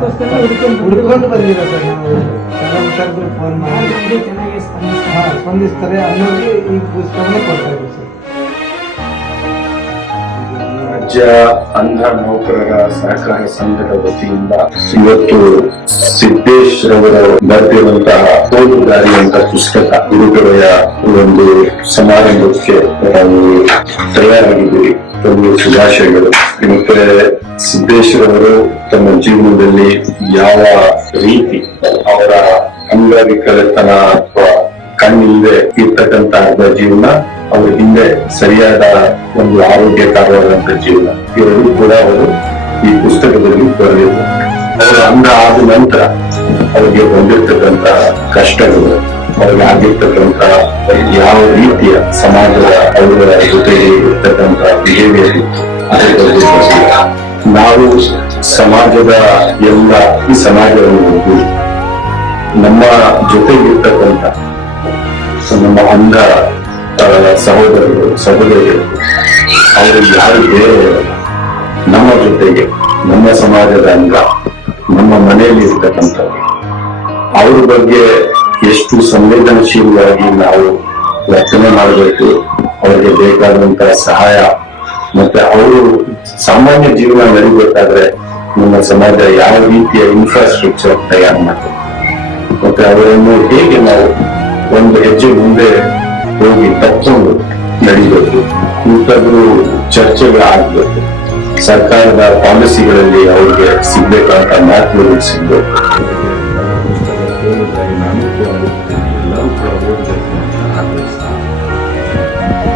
ಹುಡ್ಕೊಂಡು ಬಂದಿರೋ ಸರ್ ನಾವು ಹುಷಾರು ಫೋನ್ ಮಾಡಿ ಚೆನ್ನಾಗಿ ಸ್ಪಂದಿಸ್ತಾರೆ ಅನ್ನೋರಿಗೆ ಈ ಪುಸ್ತಕವನ್ನು ಕೊಡ್ತಾ ಇದ್ದೀವಿ ಸರ್. ರಾಜ್ಯ ಅಂಧ ನೌಕರರ ಸಹಕಾರ ಸಂಘದ ವತಿಯಿಂದ ಇವತ್ತು ಸಿದ್ದೇಶ್ ರವರು ಬರೆದಿರುವಂತಹ ಓದುದಾರಿ ಅಂತ ಪುಸ್ತಕ ಬಿಡುಗಡೆಯ ಒಂದು ಸಮಾರಂಭಕ್ಕೆ ನಾವು ತಯಾರಾಗಿದ್ದೀವಿ. ಒಂದು ಶುಭಾಶಯಗಳು. ಮತ್ತೆ ಸಿದ್ದೇಶ್ ರವರು ತಮ್ಮ ಜೀವನದಲ್ಲಿ ಯಾವ ರೀತಿ ಅವರ ಅಂಗವಿಕಲತನ ಅಥವಾ ಕಣ್ಣಿಲ್ಲದೆ ಇರ್ತಕ್ಕಂತ ಜೀವನ, ಅವ್ರ ಹಿಂದೆ ಸರಿಯಾದ ಒಂದು ಆರೋಗ್ಯಕರವಾದಂತ ಜೀವನ, ಇವೆರಡೂ ಕೂಡ ಅವರು ಈ ಪುಸ್ತಕದಲ್ಲಿ ಬರೆದಿದ್ದಾರೆ. ಅವರು ಅಂಗ ಆದ ನಂತರ ಅವ್ರಿಗೆ ಬಂದಿರ್ತಕ್ಕಂತ ಕಷ್ಟಗಳು, ಅವ್ರಿಗೆ ಆಗಿರ್ತಕ್ಕಂತ ಯಾವ ರೀತಿಯ ಸಮಾಜದ ಅವರ ಜೊತೆಗೆ ಇರ್ತಕ್ಕಂತ ಬಿಹೇವಿಯರ್, ನಾವು ಸಮಾಜದ ಎಲ್ಲ ಈ ಸಮಾಜವನ್ನು ಒಗ್ಗೂಡಿ ನಮ್ಮ ಜೊತೆಗಿರ್ತಕ್ಕಂತ ನಮ್ಮ ಅಂಗ ಸಹೋದರರು ಸಹೋದರಿಯರು ಅವರು ಯಾರು ಬೇರೆ ನಮ್ಮ ಜೊತೆಗೆ, ನಮ್ಮ ಸಮಾಜದ ಅಂಗ, ನಮ್ಮ ಮನೆಯಲ್ಲಿ ಇರ್ತಕ್ಕಂಥವ್ರು, ಅವ್ರ ಬಗ್ಗೆ ಎಷ್ಟು ಸಂವೇದನಶೀಲವಾಗಿ ನಾವು ವರ್ತನೆ ಮಾಡಬೇಕು, ಅವರಿಗೆ ಬೇಕಾದಂತಹ ಸಹಾಯ, ಮತ್ತೆ ಅವರು ಸಾಮಾನ್ಯ ಜೀವನ ನಡಿಬೇಕಾದ್ರೆ ನಮ್ಮ ಸಮಾಜ ಯಾವ ರೀತಿಯ ಇನ್ಫ್ರಾಸ್ಟ್ರಕ್ಚರ್ ತಯಾರು ಮಾಡಬೇಕು, ಮತ್ತೆ ಅವರನ್ನು ಹೇಗೆ ನಾವು ಒಂದು ಹೆಜ್ಜೆ ಮುಂದೆ ಹೋಗಿ ತಪ್ಪೊಂಡು ನಡಿಬೇಕು, ಇಂಥದ್ದು ಚರ್ಚೆಗಳಾಗಬೇಕು. ಸರ್ಕಾರದ ಪಾಲಿಸಿಗಳಲ್ಲಿ ಅವ್ರಿಗೆ ಸಿಗ್ಬೇಕಾದ ಮಹತ್ವಗಳು ಸಿಗ್ಬೇಕು.